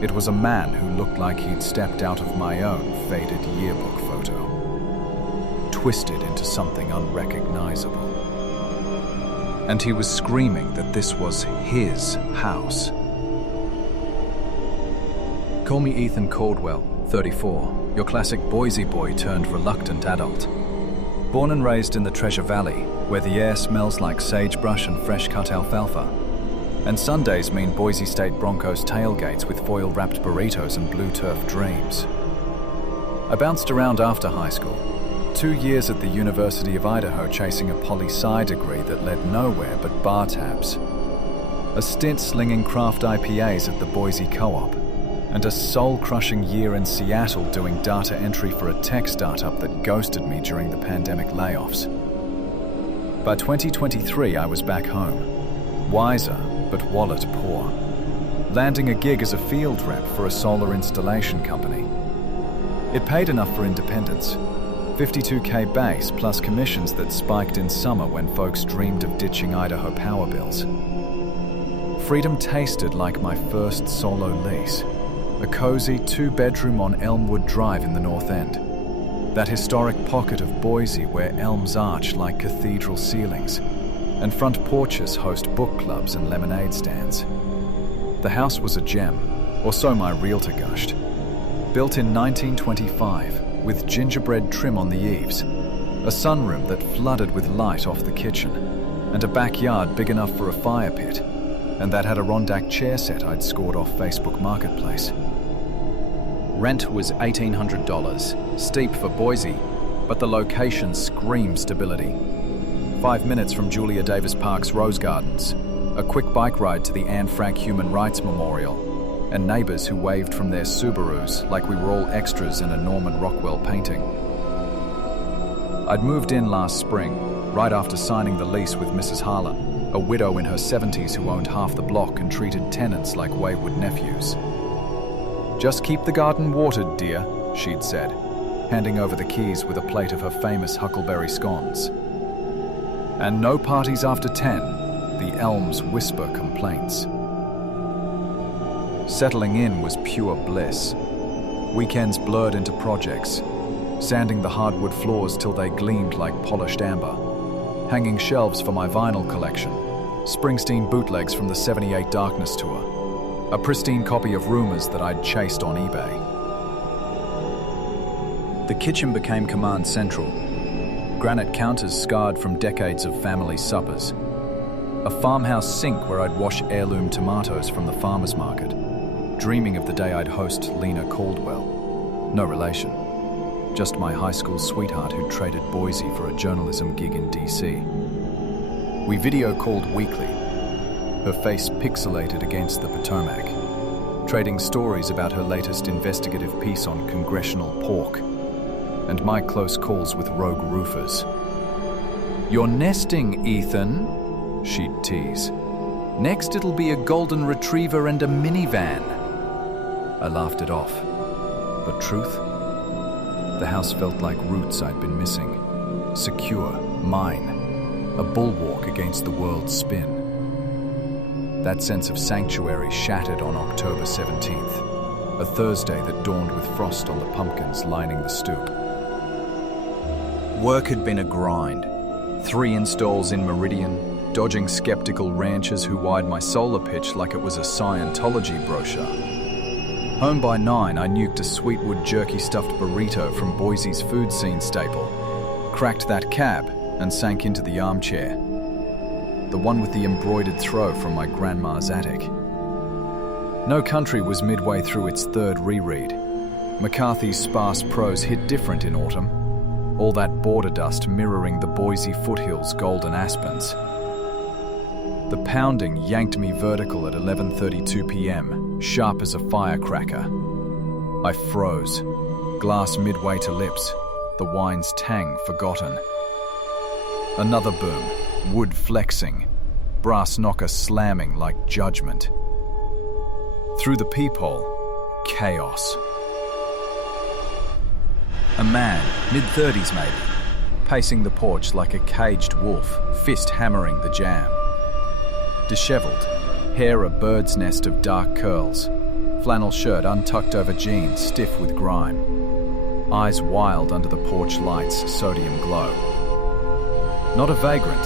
It was a man who looked like he'd stepped out of my own faded yearbook photo, twisted into something unrecognizable. And he was screaming that this was his house. Call me Ethan Caldwell, 34, your classic Boise boy turned reluctant adult. Born and raised in the Treasure Valley, where the air smells like sagebrush and fresh-cut alfalfa. And Sundays mean Boise State Broncos tailgates with foil-wrapped burritos and blue turf dreams. I bounced around after high school, 2 years at the University of Idaho chasing a poli-sci degree that led nowhere but bar tabs. A stint slinging craft IPAs at the Boise Co-op, and a soul-crushing year in Seattle doing data entry for a tech startup that ghosted me during the pandemic layoffs. By 2023, I was back home, wiser but wallet poor, landing a gig as a field rep for a solar installation company. It paid enough for independence, $52K base plus commissions that spiked in summer when folks dreamed of ditching Idaho power bills. Freedom tasted like my first solo lease. A cozy 2-bedroom on Elmwood Drive in the North End. That historic pocket of Boise where elms arch like cathedral ceilings, and front porches host book clubs and lemonade stands. The house was a gem, or so my realtor gushed. Built in 1925, with gingerbread trim on the eaves, a sunroom that flooded with light off the kitchen, and a backyard big enough for a fire pit, and that had a Rondac chair set I'd scored off Facebook Marketplace. Rent was $1,800, steep for Boise, but the location screamed stability. 5 minutes from Julia Davis Park's Rose Gardens, a quick bike ride to the Anne Frank Human Rights Memorial, and neighbors who waved from their Subarus like we were all extras in a Norman Rockwell painting. I'd moved in last spring, right after signing the lease with Mrs. Harlan, a widow in her 70s who owned half the block and treated tenants like wayward nephews. "Just keep the garden watered, dear," she'd said, handing over the keys with a plate of her famous huckleberry scones. "And no parties after 10, the elms whisper complaints." Settling in was pure bliss. Weekends blurred into projects, sanding the hardwood floors till they gleamed like polished amber, hanging shelves for my vinyl collection, Springsteen bootlegs from the '78 Darkness tour, a pristine copy of Rumors that I'd chased on eBay. The kitchen became command central, granite counters scarred from decades of family suppers, a farmhouse sink where I'd wash heirloom tomatoes from the farmer's market, dreaming of the day I'd host Lena Caldwell. No relation, just my high school sweetheart who'd traded Boise for a journalism gig in DC. We video called weekly, her face pixelated against the Potomac, trading stories about her latest investigative piece on congressional pork, and my close calls with rogue roofers. "You're nesting, Ethan," she'd tease. "Next it'll be a golden retriever and a minivan." I laughed it off. But truth? The house felt like roots I'd been missing. Secure, mine, a bulwark against the world's spin. That sense of sanctuary shattered on October 17th, a Thursday that dawned with frost on the pumpkins lining the stoop. Work had been a grind. 3 installs in Meridian, dodging skeptical ranchers who wired my solar pitch like it was a Scientology brochure. Home by 9, I nuked a Sweetwood jerky-stuffed burrito from Boise's food scene staple, cracked that cab, and sank into the armchair. The one with the embroidered throw from my grandma's attic. No Country was midway through its 3rd reread. McCarthy's sparse prose hit different in autumn, all that border dust mirroring the Boise foothills' golden aspens. The pounding yanked me vertical at 11:32 p.m., sharp as a firecracker. I froze, glass midway to lips, the wine's tang forgotten. Another boom, wood flexing, brass knocker slamming like judgment. Through the peephole, chaos. A man, mid-30s maybe, pacing the porch like a caged wolf, fist hammering the jamb. Disheveled, hair a bird's nest of dark curls, flannel shirt untucked over jeans, stiff with grime. Eyes wild under the porch light's sodium glow. Not a vagrant,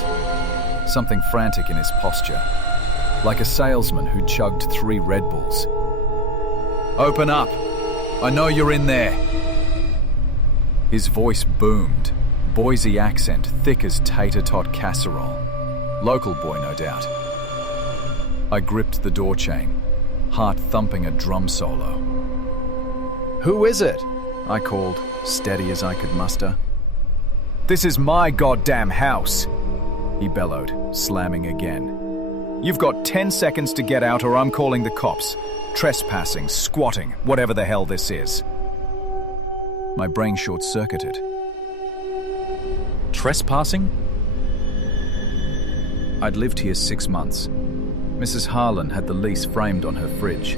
something frantic in his posture, like a salesman who chugged 3 Red Bulls. "Open up! I know you're in there!" His voice boomed, Boise accent thick as tater-tot casserole. Local boy, no doubt. I gripped the door chain, heart thumping a drum solo. "Who is it?" I called, steady as I could muster. "This is my goddamn house," he bellowed, slamming again. "You've got 10 seconds to get out or I'm calling the cops. Trespassing, squatting, whatever the hell this is." My brain short-circuited. Trespassing? I'd lived here 6 months. Mrs. Harlan had the lease framed on her fridge.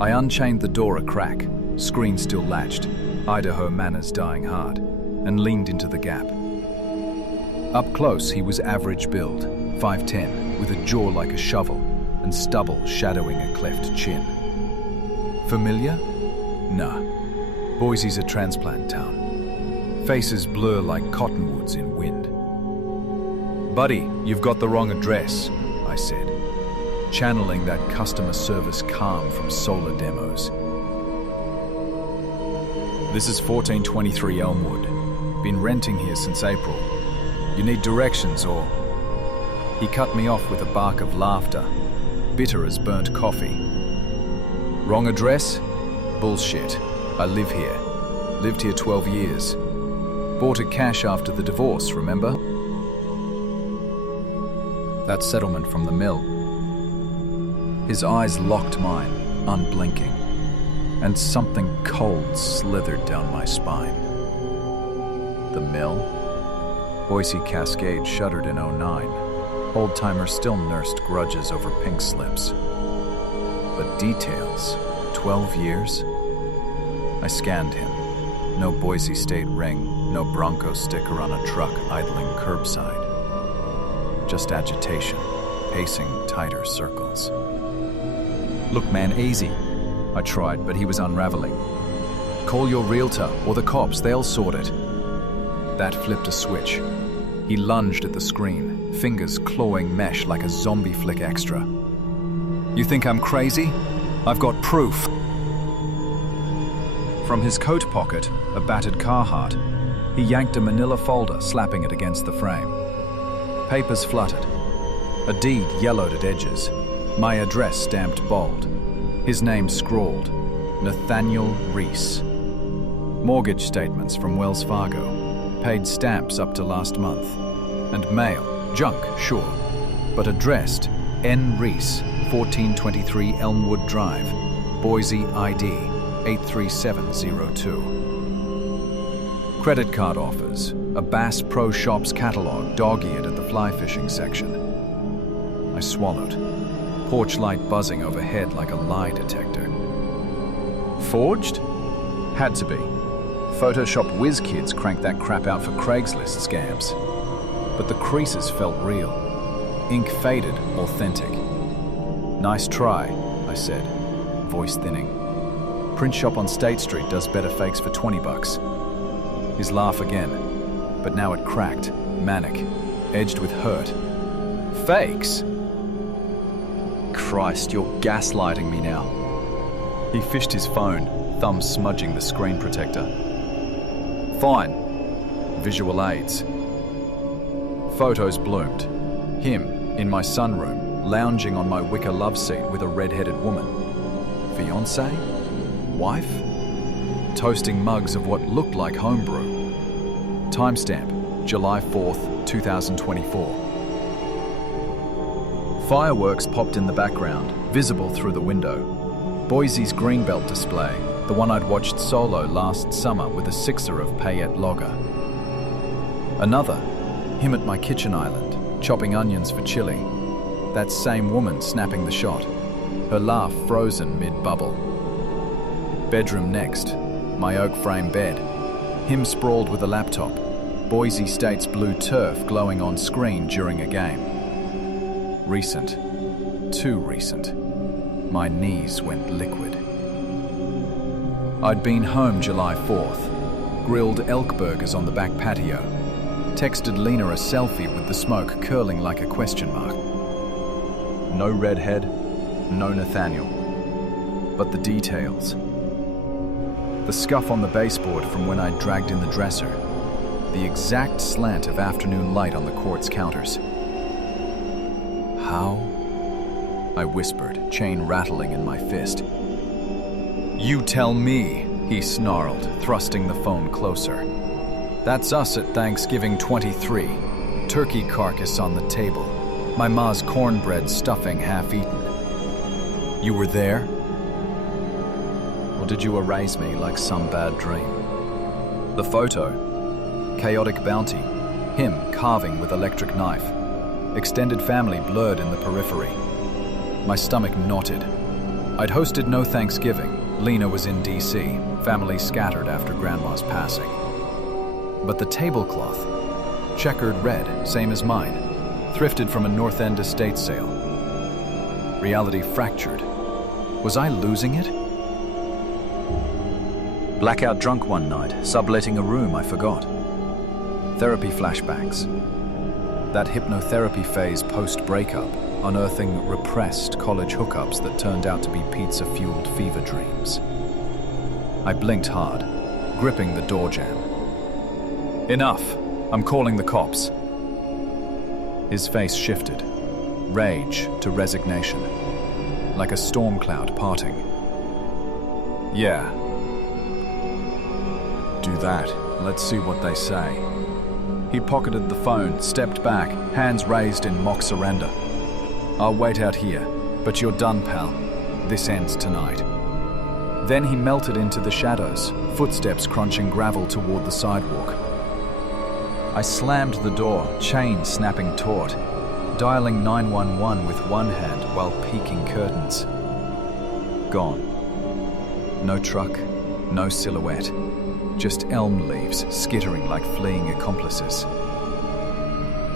I unchained the door a crack, screen still latched, Idaho manners dying hard, and leaned into the gap. Up close, he was average build, 5'10", with a jaw like a shovel, and stubble shadowing a cleft chin. Familiar? Nah. Boise's a transplant town. Faces blur like cottonwoods in wind. "Buddy, you've got the wrong address," I said, channeling that customer service calm from solar demos. "This is 1423 Elmwood. Been renting here since April. You need directions or..." He cut me off with a bark of laughter, bitter as burnt coffee. "Wrong address? Bullshit. I live here. Lived here 12 years. Bought it cash after the divorce, remember? That settlement from the mill." His eyes locked mine, unblinking, and something cold slithered down my spine. The mill? Boise Cascade shuttered in '09. Old-timers still nursed grudges over pink slips. But details, 12 years? I scanned him. No Boise State ring, no Bronco sticker on a truck idling curbside. Just agitation, pacing tighter circles. Look, man, easy. I tried, but he was unraveling. Call your realtor or the cops, they'll sort it. That flipped a switch. He lunged at the screen, fingers clawing mesh like a zombie flick extra. You think I'm crazy? I've got proof. From his coat pocket, a battered Carhartt, he yanked a manila folder, slapping it against the frame. Papers fluttered. A deed yellowed at edges. My address stamped bold. His name scrawled, Nathaniel Reese. Mortgage statements from Wells Fargo. Paid stamps up to last month. And mail, junk, sure, but addressed N. Reese, 1423 Elmwood Drive, Boise ID 83702. Credit card offers, a Bass Pro Shops catalog dog-eared at the fly fishing section. I swallowed, porch light buzzing overhead like a lie detector. Forged? Had to be. Photoshop whiz kids cranked that crap out for Craigslist scams. But the creases felt real. Ink faded, authentic. Nice try, I said, voice thinning. Print shop on State Street does better fakes for $20. His laugh again, but now it cracked, manic, edged with hurt. Fakes? Christ, you're gaslighting me now. He fished his phone, thumb smudging the screen protector. Fine. Visual aids. Photos bloomed. Him, in my sunroom, lounging on my wicker love seat with a red-headed woman. Fiancé? Wife? Toasting mugs of what looked like homebrew. Timestamp, July 4th, 2024. Fireworks popped in the background, visible through the window. Boise's Greenbelt display, the one I'd watched solo last summer with a sixer of Payette Lager. Another, him at my kitchen island, chopping onions for chili. That same woman snapping the shot, her laugh frozen mid-bubble. Bedroom next, my oak frame bed, him sprawled with a laptop, Boise State's blue turf glowing on screen during a game. Recent, too recent. My knees went liquid. I'd been home July 4th, grilled elk burgers on the back patio, texted Lena a selfie with the smoke curling like a question mark. No redhead, no Nathaniel. But the details. The scuff on the baseboard from when I dragged in the dresser. The exact slant of afternoon light on the quartz counters. How? I whispered, chain rattling in my fist. You tell me, he snarled, thrusting the phone closer. That's us at Thanksgiving 23. Turkey carcass on the table. My ma's cornbread stuffing half-eaten. You were there? Or did you erase me like some bad dream? The photo. Chaotic bounty. Him carving with electric knife. Extended family blurred in the periphery. My stomach knotted. I'd hosted no Thanksgiving. Lena was in D.C., family scattered after Grandma's passing. But the tablecloth, checkered red, same as mine, thrifted from a North End estate sale. Reality fractured. Was I losing it? Blackout drunk one night, subletting a room I forgot. Therapy flashbacks. That hypnotherapy phase post-breakup, unearthing repressed college hookups that turned out to be pizza-fueled fever dreams. I blinked hard, gripping the door jamb. Enough! I'm calling the cops. His face shifted, rage to resignation, like a storm cloud parting. Yeah. Do that. Let's see what they say. He pocketed the phone, stepped back, hands raised in mock surrender. I'll wait out here, but you're done, pal. This ends tonight. Then he melted into the shadows, footsteps crunching gravel toward the sidewalk. I I slammed the door, chain snapping taut, dialing 911 with one hand while peeking curtains. Gone. No truck, no silhouette, just elm leaves skittering like fleeing accomplices.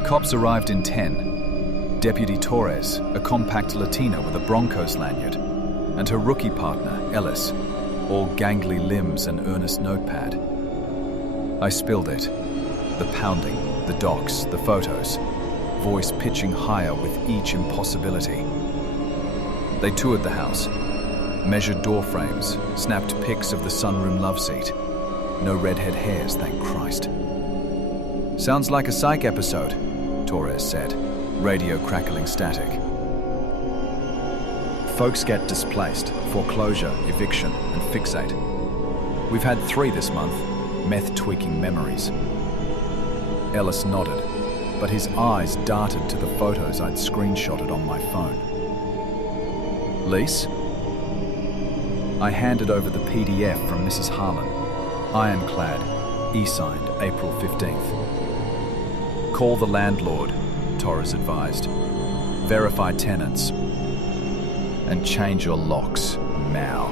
Cops arrived in 10. Deputy Torres, a compact Latina with a Broncos lanyard, and her rookie partner, Ellis, all gangly limbs and earnest notepad. I spilled it. The pounding, the docs, the photos, voice pitching higher with each impossibility. They toured the house, measured door frames, snapped pics of the sunroom love seat. No redhead hairs, thank Christ. Sounds like a psych episode, Torres said, radio crackling static. Folks get displaced, foreclosure, eviction, and fixate. We've had 3 this month, meth-tweaking memories. Ellis nodded, but his eyes darted to the photos I'd screenshotted on my phone. Lease? I handed over the PDF from Mrs. Harlan, ironclad, e-signed April 15th. Call the landlord, Torres advised. Verify tenants. And change your locks now.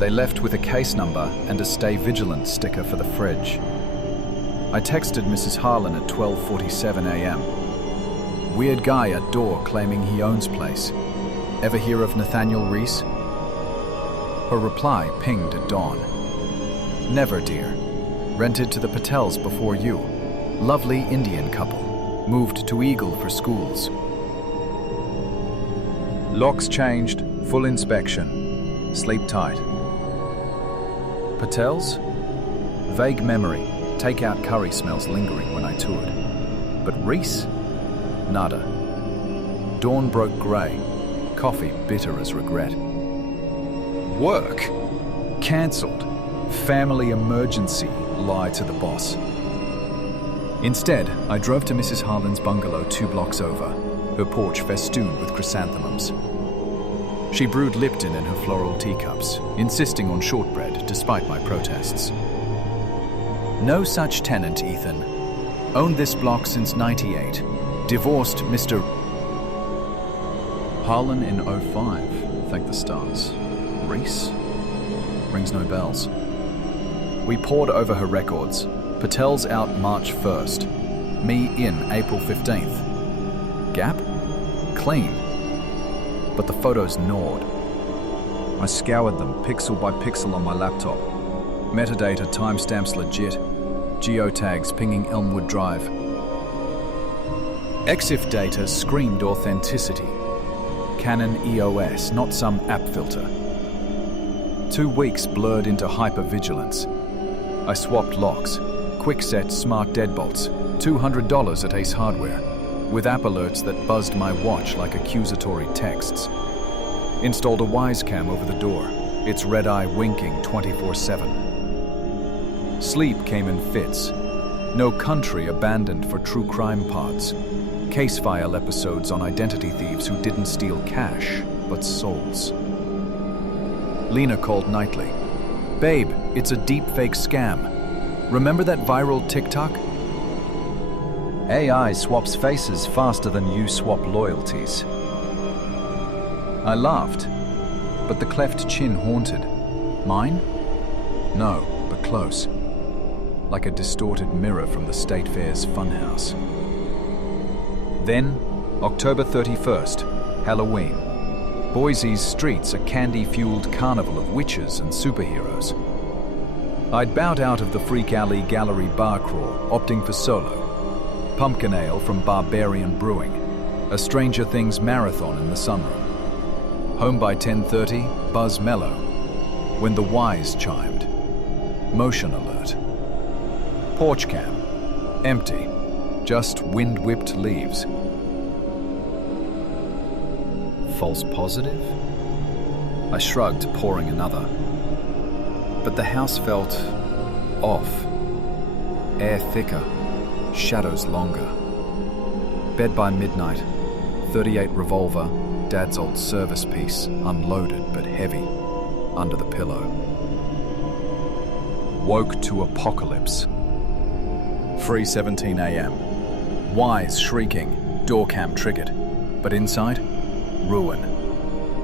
They left with a case number and a stay vigilant sticker for the fridge. I texted Mrs. Harlan at 12:47 a.m. Weird guy at door claiming he owns place. Ever hear of Nathaniel Reese? Her reply pinged at dawn. Never, dear. Rented to the Patels before you. Lovely Indian couple. Moved to Eagle for schools. Locks changed, full inspection. Sleep tight. Patels? Vague memory. Takeout curry smells lingering when I toured. But Reese? Nada. Dawn broke grey. Coffee bitter as regret. Work? Cancelled. Family emergency, lie to the boss. Instead, I drove to Mrs. Harlan's bungalow 2 blocks over, her porch festooned with chrysanthemums. She brewed Lipton in her floral teacups, insisting on shortbread despite my protests. No such tenant, Ethan. Owned this block since '98. Divorced Mr. Harlan in '05, thank the stars. Reese? Rings no bells. We pored over her records. Patel's out March 1st. Me in April 15th. Gap? Clean. But the photos gnawed. I scoured them pixel by pixel on my laptop. Metadata timestamps legit. Geotags pinging Elmwood Drive. EXIF data screamed authenticity. Canon EOS, not some app filter. 2 weeks blurred into hypervigilance. I swapped locks. Quickset smart deadbolts. $200 at Ace Hardware, with app alerts that buzzed my watch like accusatory texts. Installed a Wisecam over the door, its red eye winking 24/7. Sleep came in fits. No country abandoned for true crime pods. Case file episodes on identity thieves who didn't steal cash, but souls. Lena called nightly. Babe, it's a deepfake scam. Remember that viral TikTok? AI swaps faces faster than you swap loyalties. I laughed, but the cleft chin haunted. Mine? No, but close. Like a distorted mirror from the State Fair's funhouse. Then, October 31st, Halloween. Boise's streets a candy-fueled carnival of witches and superheroes. I'd bowed out of the Freak Alley Gallery bar crawl, opting for solo. Pumpkin ale from Barbarian Brewing, a Stranger Things marathon in the sunroom. Home by 10:30, buzz mellow. When the Wise chimed. Motion alert. Porch cam. Empty. Just wind-whipped leaves. False positive? I shrugged, pouring another. But the house felt off. Air thicker, shadows longer. Bed by midnight, .38 revolver, Dad's old service piece, unloaded but heavy, under the pillow. Woke to apocalypse. 3:17 a.m. Wise shrieking, door cam triggered. But inside? Ruin.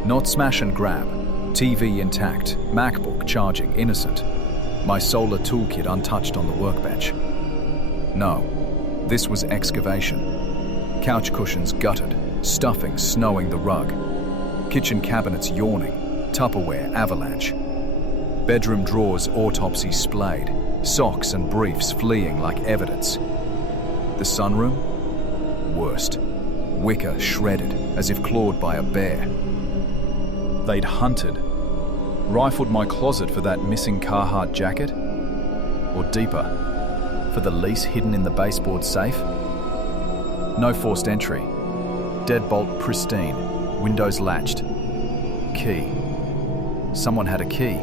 Not smash and grab. TV intact, MacBook charging, innocent. My solar toolkit untouched on the workbench. No, this was excavation. Couch cushions gutted, stuffing snowing the rug. Kitchen cabinets yawning, Tupperware avalanche. Bedroom drawers autopsy splayed, socks and briefs fleeing like evidence. The sunroom? Worst. Wicker shredded, as if clawed by a bear. They'd hunted. Rifled my closet for that missing Carhartt jacket? Or deeper, for the lease hidden in the baseboard safe? No forced entry. Deadbolt pristine, windows latched. Key. Someone had a key.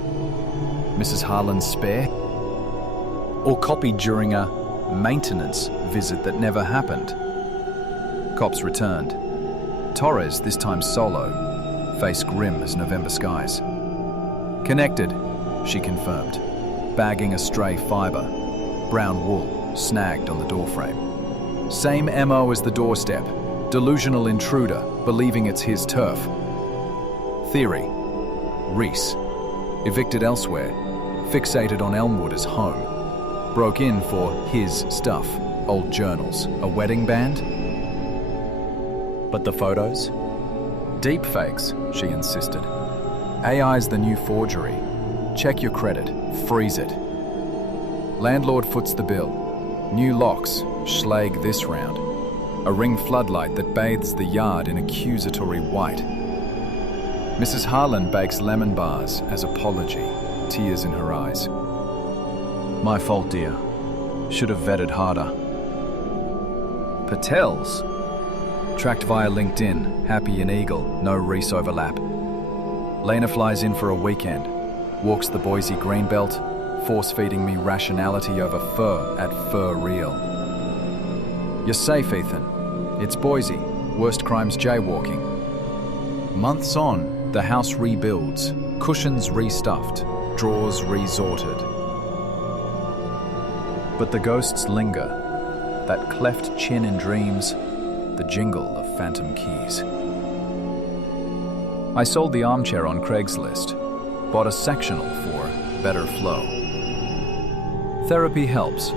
Mrs. Harlan's spare? Or copied during a maintenance visit that never happened? Cops returned. Torres, this time solo, face grim as November skies. Connected, she confirmed, bagging a stray fiber. Brown wool, snagged on the doorframe. Same MO as the doorstep. Delusional intruder, believing it's his turf. Theory. Reese. Evicted elsewhere, fixated on Elmwood as home. Broke in for his stuff, old journals, a wedding band. But the photos? Deep fakes, she insisted. AI's the new forgery. Check your credit, freeze it. Landlord foots the bill. New locks, schlag this round. A ring floodlight that bathes the yard in accusatory white. Mrs. Harlan bakes lemon bars as apology, tears in her eyes. My fault, dear. Should have vetted harder. Patel's? Tracked via LinkedIn, happy in Eagle, no Reese overlap. Lena flies in for a weekend, walks the Boise greenbelt, force-feeding me rationality over fur at Fur Real. You're safe, Ethan. It's Boise, worst crimes jaywalking. Months on, the house rebuilds, cushions restuffed, drawers resorted. But the ghosts linger, that cleft chin in dreams, the jingle of phantom keys. I sold the armchair on Craigslist, bought a sectional for better flow. Therapy helps,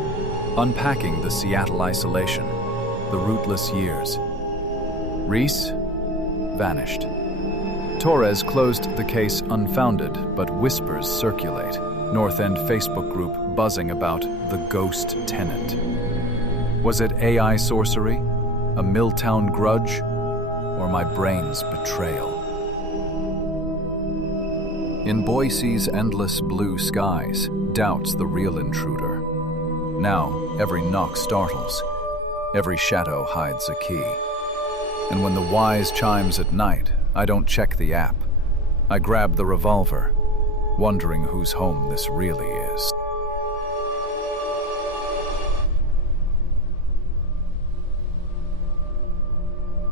unpacking the Seattle isolation, the rootless years. Reese vanished. Torres closed the case unfounded, but whispers circulate. North End Facebook group buzzing about the ghost tenant. Was it AI sorcery, a Milltown grudge, or my brain's betrayal? In Boise's endless blue skies, doubts the real intruder. Now, every knock startles, every shadow hides a key. And when the wise chimes at night, I don't check the app. I grab the revolver, wondering whose home this really is.